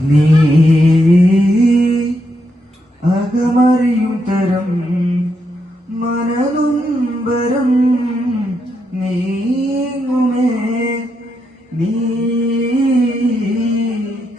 നീ അകമറിയും തരം മനനൊമ്പരം നീങ്ങുമേ നീ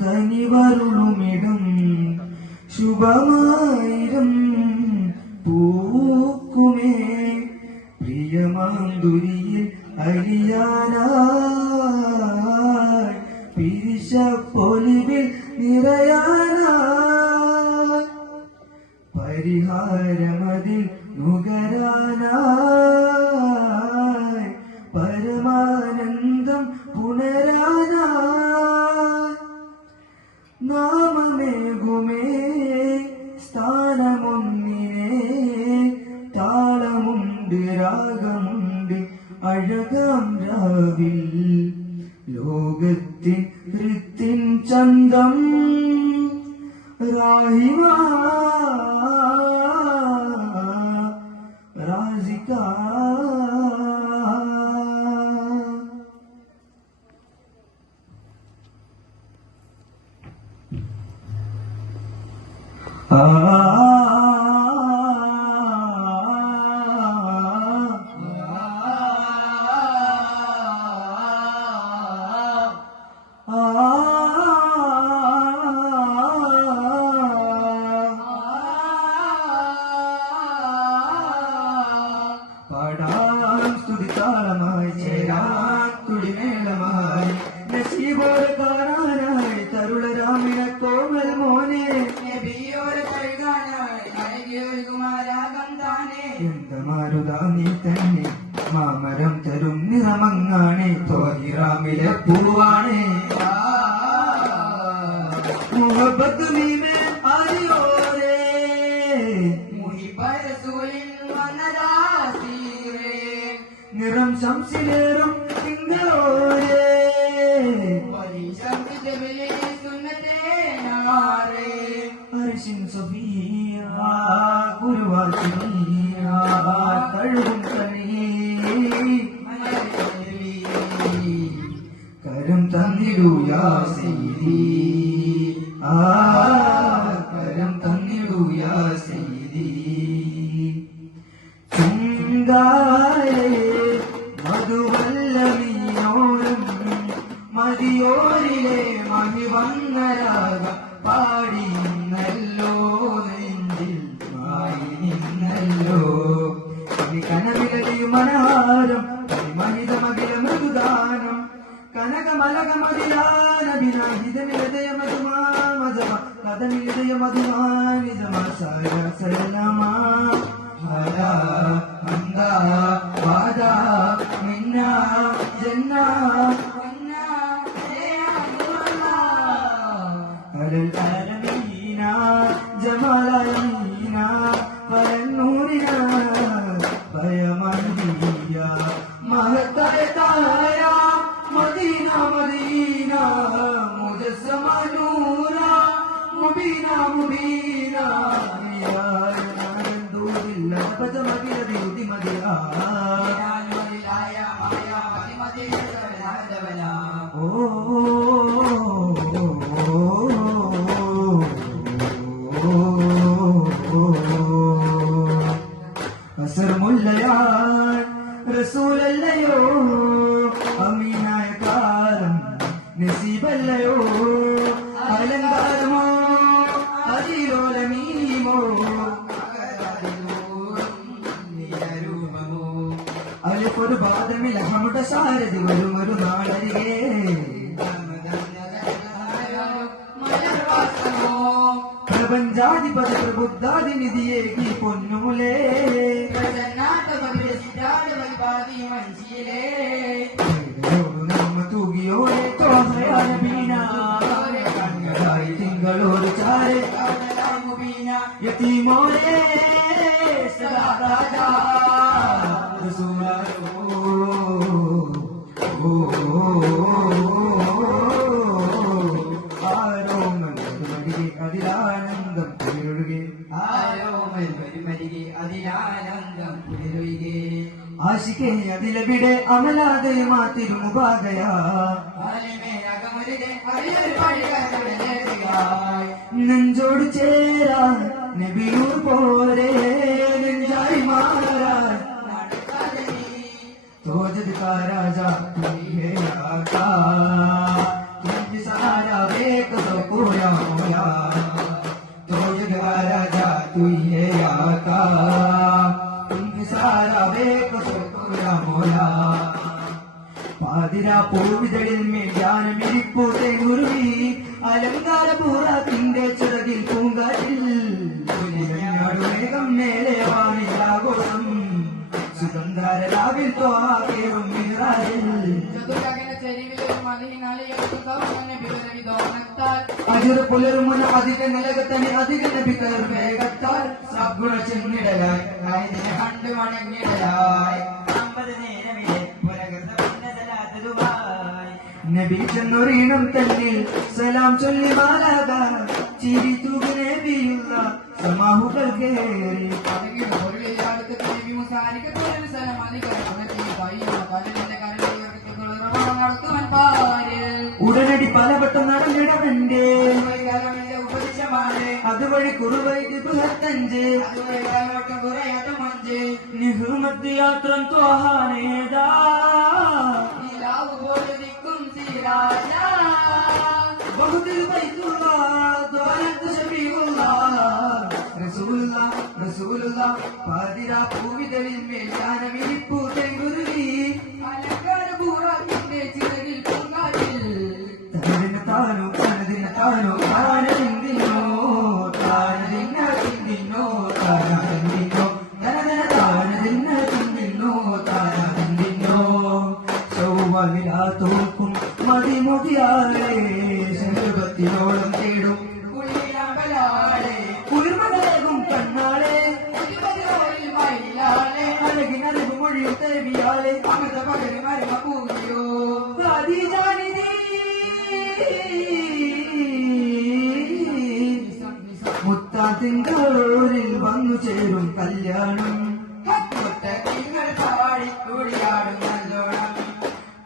കനിവരുളുമിടും ശുഭമായിരം പൂക്കുമേ പ്രിയമാന്തുരിയിൽ അലിയാനായി പിരിശപ്പൊലിവിൽ നിറയാനായി പരിഹാരമതിൽ നുകരാനായി പരമാനന്ദം പുണരാനായി നാമമേകുമേ സ്ഥാനമൊന്നിനെ താളമുണ്ട് രാഗമുണ്ട് അഴകാം രാവിൽ ലോകത്തിൻ ഹൃത്തിൻ ചന്തം റാഹിമ റാസിക പാടാം സ്തുതിതാളമായി ചേരാൻ തുടിമേളമായി നസീബോട് കാണാനായി തരുളരാമിന കോമൽ മോനെ എന്തമാരുതാ നീ തന്നെ മാമരം തരും നിറമങ്ങാണേ തോഹിറാമിലെ പൂവാണേ മുഹബത്ത് നീമേ അറിയോരേ നിറം ശംസിലേറും തിങ്കളോരേ അരിശിൻ സഫിയ ഗുരുവാചിനിയ കഴുകും കണി കരം തന്നിടുയാ സീതി കരം തന്നിടുയാ സീതി ചുങ്കാരേ മധുവല്ലമീനോരം മതിയോരിലെ മണി വന്നരാഗ പാടി നിന്നല്ലോ നെഞ്ചിൽ മായി നിന്നല്ലോ കനവിലടിയും മനഹാരം മഹിതമകില മൃദുദാനം കനകമലകമതിലാനഭിനാഹിതമിലതയ മധുമാമജമ കഥമിലതയ മധുമാനിജമ സാര സരളമാ ഹരാ ഹന്ദാ വാദാ മിന്നാ ജന്നാ العالمين جمال العالمين فالنورنا فيمنيا مهتايا مدينة مدينة مجسمة نورا مبينا مبينا يا نندور الله فتمك يدي مديا അസർമുല്ലയാൻ റസൂലല്ലയോ അമീനായ കാലം നസീബല്ലയോ അലങ്കാരമോ അതിലോലമീമോ അലിഫൊരു ബാദമിൽ നമ്മുടെ സാരഥി വരും ഒരു നാളരികെ പ്രപഞ്ചാധിപത പ്രബുദ്ധാദിനിധിയെ ഈ പൊന്നൂലേ തൂകിയോടെ കണ്ണതായി തിങ്കളോട് ചാരെ യതീമോരെ സദാ അതിലാനന്ദം പുലരുകെ ആശിക്കേ അതിലെവിടെ അമലാദയുമാ തിരുമുഖാകയാ നെഞ്ചോട് ചേരാ നബിയൂർ പോരെ നെഞ്ചായി മാറാൻ തോജത് का राजा तू है आका तुझ सारा देख तो पूरा होया തോജത് का राजा तू है आका तुझ सारा देख तो पूरा होया പാതിരാ പൂവിതളിൽ മേൽയാനമിരിപ്പൂത്തെ ഗുരുവി അലങ്കാര പൂറാത്തിന്റെ ചിറകിൽ പൂങ്കാറ്റിൽ വേഗം മേലെ വാണിയാഘോഷം സുഗന്ധാരാവിൽ തോറും അജുർ പുലരുമുന അധിക നിലകത്തനി അധിക നബിക്കർ വേഗത്താൽ സദ്ഗുണ ചെന്നിടലായി കണ്ടു വണങ്ങിടലായി 50 നേരമില്ലേ നബി ചെന്നൊരീണം തന്നിൽ സലാം ചൊല്ലി മാലാക ചിരി തൂകി നബിയുള്ള സമാഹുകൾ കേറി ഉടനടി പലവട്ടം നടന്നിടവന്റെ അതുവഴി കുറുവൈകി ബൃഹത്തഞ്ച് നിഹുമത്ത് യാത്ര ത്വഹാനേതാ ബഹുദിൽ ബൈത്തുല്ലാ ദ്വാരത്ത് ശബീഉല്ലാ റസൂലുള്ളാ റസൂലുള്ളാ പാതിരാ പൂവിതളിൽ മേൽയാനമിരിപ്പൂത്തെ ഗുരുവി അലങ്കാര പൂറാത്തിന്റെ ചിറകിൽ പൂങ്കാറ്റിൽ തനതിന് താനോ താനതിന്നോ താനതിന്നോ താനതിന്നോ തനതിന് താനതിന്നോ താനതിന്നോ ചൊവ്വവിലാ തോക്കും മതിമുടിയാളെ ശരഭത്തിനോളം തേടും കുളിർമലകും കണ്ണാളെ അഴകിനറിവ് മൊഴിയും തേവിയാളെ അമൃത പകരി മരുമ പൂവിയോ മുത്താത്തിങ്കോരിൽ വന്നു ചേരും കല്യാണം പാടിക്കൂടിയാടും നല്ലോണം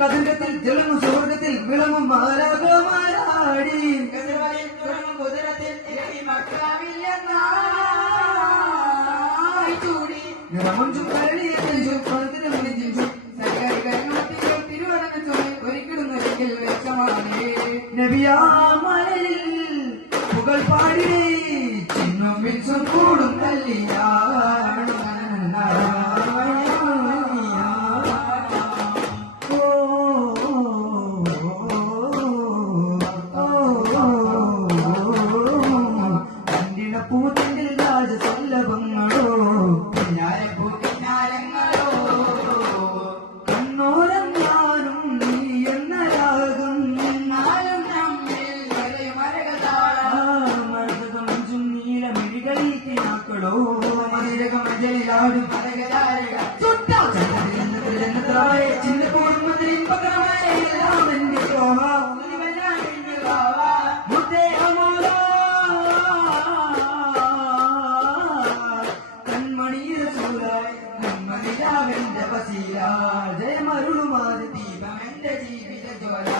കതിരത്തിൽ തിളങ്ങും സ്വർഗത്തിൽ വിളങ്ങും മാലാകമാരാടി തുറങ്ങും കുതിരത്തിൽ നിറമഞ്ചും ഒരിക്കലും വ്യക്തമാണ് നബിയാമലയിൽ പുകൾ പാടി ചിന്നും വിൽസും കൂടും കല്ലിയാ പൂത്തിൻ്റെ രാജസല്ലഭങ്ങളോ പിന്നാരങ്ങളോ കണ്ണോരം ഞാനും നീ എന്ന രാഗം എന്നാലും നമ്മിൽ മരകതാളും നീലമിഴികളിൽ കിനാക്കളോ മതിരകമജലിലാടും ചിന്ന പൂർണ്ണത്തിൽ പകരമായ എല്ലാം എന്റെ ജയമരുളുമാറി ദീപമെന്റെ ജീവിത ജ്വല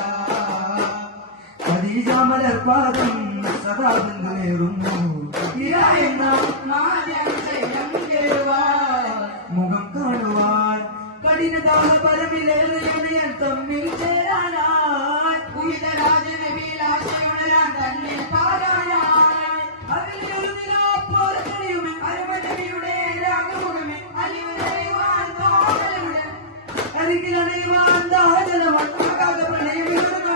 ഖദീജമലർപാദം സദാ ബന്ധുനേറുന്നു മുഖം കാണുവാൻ കഠിനദാഹ പരമിലേറിയ തമ്മിൽ ചേരാനായി ഉയർന്ന രാജനബിയിലാശയുണരാൻ തന്നിൽ പാരാനായി അതിലൊരു നിലാപ്പോലെ തെളിയുമേ അരമനബിയുടെ രാഗമുഖമേ അലിവരറിവാൻ തോന്നലുടെ അരികിലറിവാൻ ദാഹജലമൺ ആകാശ പ്രണയമിടുക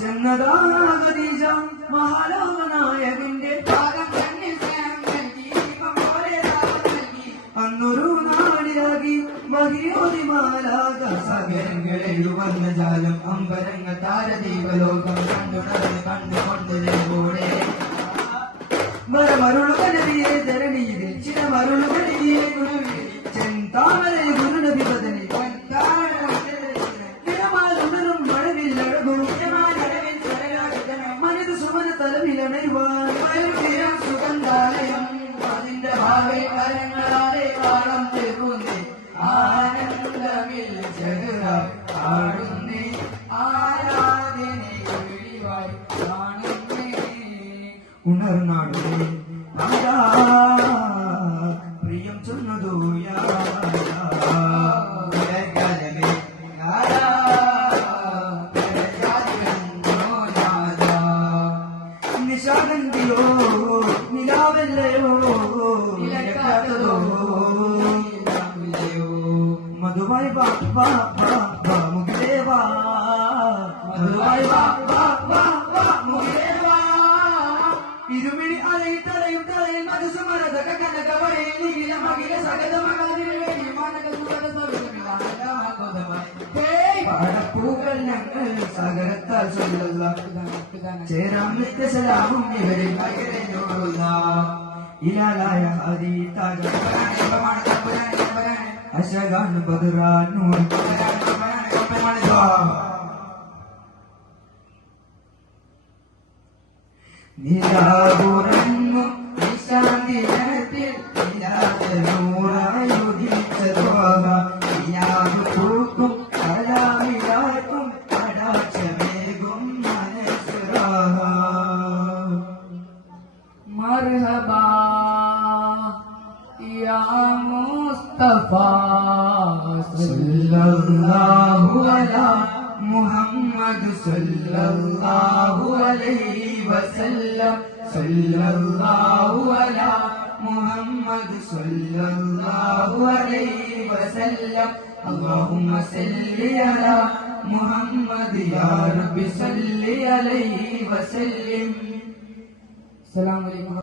ചെന്നതാ ഖദീജ മഹാലോകനായകന്റെ പാദം തന്നിൽ സ്നേഹം നൽകി അന്നൊരു നാടിലാകി മഹിയോതിമാലാക സകലങ്ങളെഴുവന്ന ജാലം അമ്പരങ്ങ താരദീപലോകം കണ്ടുകൊണ്ടതിലൂടെ മരമരുളുകനവിയെ ധരണിയിലെ ചില മരുളുകണിയെ ഗുരുവിലെ ചെന്താമര ഗുരുനബി ബദനി ഉണരും മഴവില്ലഴകും മനത് സുമന തലമിലണയുവാൻ സുഗന്ധാലയം അതിന്റെ ഭാവി കരങ്ങളാലെ കാളം തീർന്നേ ആനന്ദമിൽ ജഗ ആടുന്നേ വാ വാ വാ മുകിലേ വാ മധുവായി വാ വാ വാ വാ മുകിലേ വാ ഇരുമിഴി അലയും തലയും തലയിൽ മധുസുമരതക കനകവഴയിൽ നികില മകില സകതമകാതിരി വേണ്ടി മാനക സുഗത സവിതമിലാനന്ദമാകുതമായി പാടപ്പൂക്കൾ ഞങ്ങൾ സാഗരത്താൽ ചൊല്ലുക ചേരാം നിത്യസലാമും ഇവരിൽ പകരഞ്ഞോടുക ഇലാലായ ഹരി താജ അശഗാൻ ബദറാനൂർ നിലാപുരങ്ങും നിശാന്തിനത്തിൽ നിലാതൂറായുദിച്ചതോക നിയാവ് തൂക്കും കലാമിലാക്കും കടാക്ഷമേകും മനസ്സുറാഹ മർഹബാ യാ മുസ്തഫാ സല്ലല്ലാഹു അലാ മുഹമ്മദ് സല്ലല്ലാഹു അലൈഹി വസല്ലം സല്ലല്ലാഹു അലാ മുഹമ്മദ് സല്ലല്ലാഹു അലൈഹി വസല്ലം اللهم صل على محمد يا رب صل عليه وسلم. السلام عليكم.